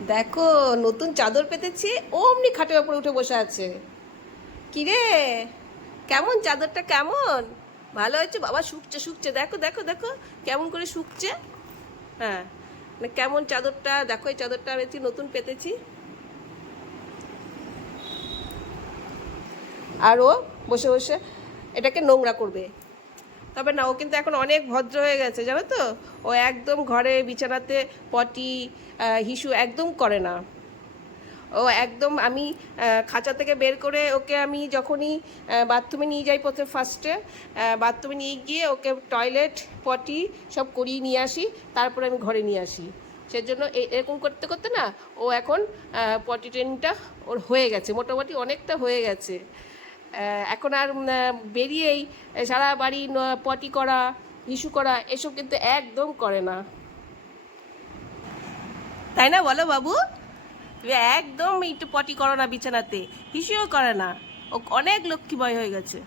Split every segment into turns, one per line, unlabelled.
দেখো, নতুন চাদর পেতেছি, অমনি খাটের ওপরে উঠে বসে আছে। কিরে? কেমন? চাদরটা কেমন? ভালো হয়েছে? বাবা, শুকছে শুকছে। দেখো দেখো দেখো, কেমন করে শুকছে। হ্যাঁ মানে কেমন চাদরটা? দেখো, এই চাদরটা আমি নতুন পেতেছি। আর ও বসে বসে এটাকে নোংরা করবে। তবে না, ও কিন্তু এখন অনেক ভদ্র হয়ে গেছে, জানো তো? ও একদম ঘরে বিছানাতে পটি হিসু একদম করে না। ও একদম আমি খাঁচা থেকে বের করে ওকে আমি যখনই বাথরুমে নিয়ে যাই প্রথমে ফার্স্টে বাথরুমে নিয়ে গিয়ে ওকে টয়লেট পটি সব করিয়ে নিয়ে আসি, তারপরে আমি ঘরে নিয়ে আসি। সেজন্য এরকম করতে করতে না, ও এখন পটি ট্রেনটা ওর হয়ে গেছে, মোটামুটি অনেকটা হয়ে গেছে। এখন আর বেরিয়েই সারা বাড়ি পটি করা হিসু করা, এসব কিন্তু একদম করে না। তাই না বলো বাবু? তুমি একদম একটু পটি করো না বিছানাতে হিসুও করে না। ও অনেক লক্ষ্মী বয় হয়ে গেছে।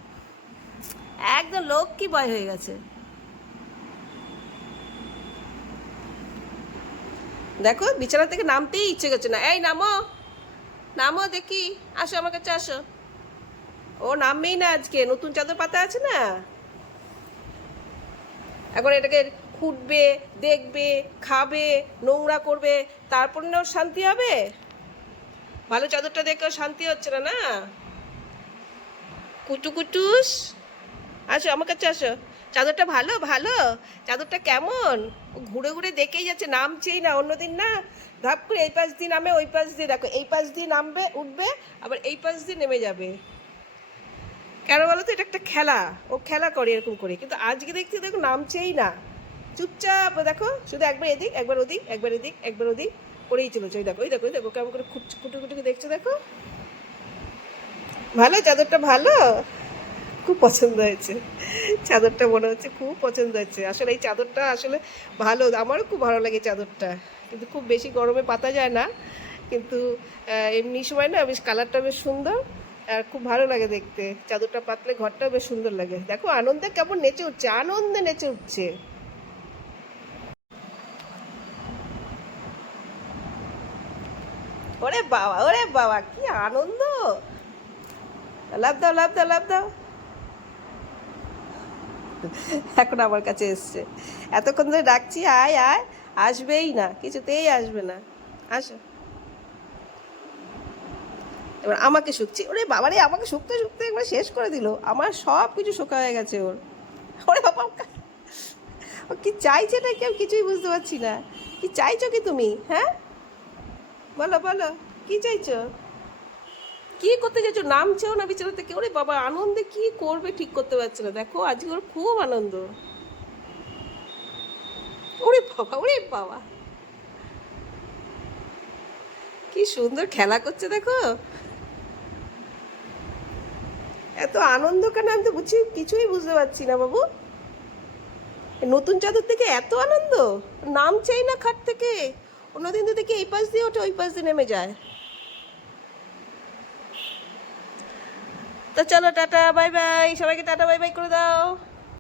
একদম লক্ষ্মী বয় হয়ে গেছে। দেখো, বিছানা থেকে নামতেই ইচ্ছে করছে না। এই, নামো। নামো দেখি। আসো, আমার কাছে আসো। ও নামবেই না আজকে, নতুন চাদর পাতা আছে না? এখন এটাকে খুঁটবে, দেখবে, খাবে, নোংরা করবে, তারপর না ওর শান্তি হবে? ভালো চাদরটা দেখে শান্তি হচ্ছে না না? কুটু কুটুস। আসো, আমার কাছে আসো। চাদরটা ভালো ভালো। চাদরটা কেমন? ঘুরে ঘুরে দেখেই যাচ্ছে, নামছেই না। অন্যদিন না, ধাপ করে এই পাশ দিয়ে নামে, ওই পাশ দিয়ে দেখো, এই পাশ দিয়ে নামবে, উঠবে, আবার এই পাশ দিয়ে নেমে যাবে। কেন বলো তো এটা একটা খেলা। ও খেলা করে এরকম করে। কিন্তু আজকে দেখছি দেখো নামছেই না। চুপচাপ দেখো, শুধু একবার এদিক, একবার ওদিক, একবার এদিক, একবার ওদিক করেই চলেছে। ওই দেখো ওই দেখো ওই দেখো, কেমন করে খুঁট কুটু কুটুকে দেখছ দেখো। ভালো? চাদরটা ভালো? খুব পছন্দ হয়েছে। চাদরটা মনে হচ্ছে খুব পছন্দ হয়েছে। আসলে এই চাদরটা আসলে ভালো। আমারও খুব ভালো লাগে চাদরটা। কিন্তু খুব বেশি গরমে পাতা যায় না। কিন্তু এমনি সময় না বেশ কালারটা বেশ সুন্দর। আর খুব ভালো লাগে দেখতে। চাদরটা পাতলে ঘরটাও বেশ সুন্দর লাগে। দেখো, আনন্দে কেমন নেচে উঠছে, আনন্দে নেচে উঠছে। ওরে বাবা ওরে বাবা, কি আনন্দ! লাভ দাও লাভ দাও লাভ দাও। এখন আমার কাছে এসছে। এতক্ষণ ধরে ডাকছি, আয় আয়, আসবেই না, কিছুতেই আসবে না। আসো। এবার আমাকে শুকছে। ওরে বাবা রে আমাকে শুকতে শুকতে একবার শেষ করে দিল। আমার সব কিছু শোকা হয়ে গেছে ওর। ওরে বাবা ও কি চাইছে নাকি আমি কিছুই বুঝতে পারছি না। কি চাইছো কি তুমি হ্যাঁ? বলো বলো, কি চাইছো? কি করতে চাইছো? নামছেও না বিছানা থেকে। ওরে বাবা, আনন্দে কি করবে ঠিক করতে পারছে না। দেখো, আজকে ওর খুব আনন্দ। ওরে বাবা ওরে বাবা। কি সুন্দর খেলা করছে, দেখো। এত আনন্দ কেন? আমি তো বুঝছি কিছুই বুঝতে পারছি না বাবু। নতুন চাদর থেকে এত আনন্দ? নাম চাই না খাট থেকে। অন্যদিন তো দেখি এই পাশ দিয়ে ওঠে, ওই পাশ দিয়ে নেমে যায়। তো চলো টাটা, বাই বাই। সবাইকে টাটা, বাই বাই করে দাও।